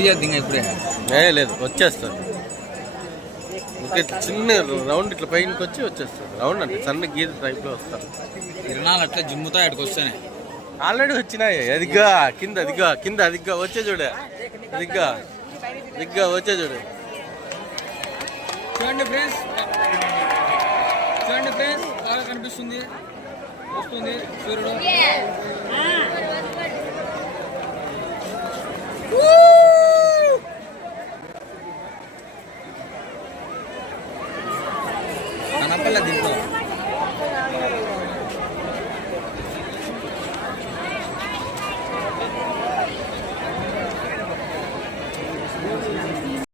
తీయద్దు ఇంకా ఇప్పుడే లేదు వచ్చేస్తుంది. ఓకే చిన్న రౌండ్ ఇట్లా పైకి వచ్చి వచ్చేస్తుంది. రౌండ్ అంటే సన్న గీత టైప్లో వస్తారు. 24 అట్లా జిమ్ముతా ఇక్కడికి వస్తానే ఆల్రెడీ వచ్చినాయి. అదిగ్గా కింద అదిగ్గా వచ్చే చూడే. దిగ్గా వచ్చే చూడు. చూడండి ఫ్రెండ్స్ బాగా కనిపిస్తుంది. వస్తుంది సూర్యుడు. కనపల్ల దీంట్లో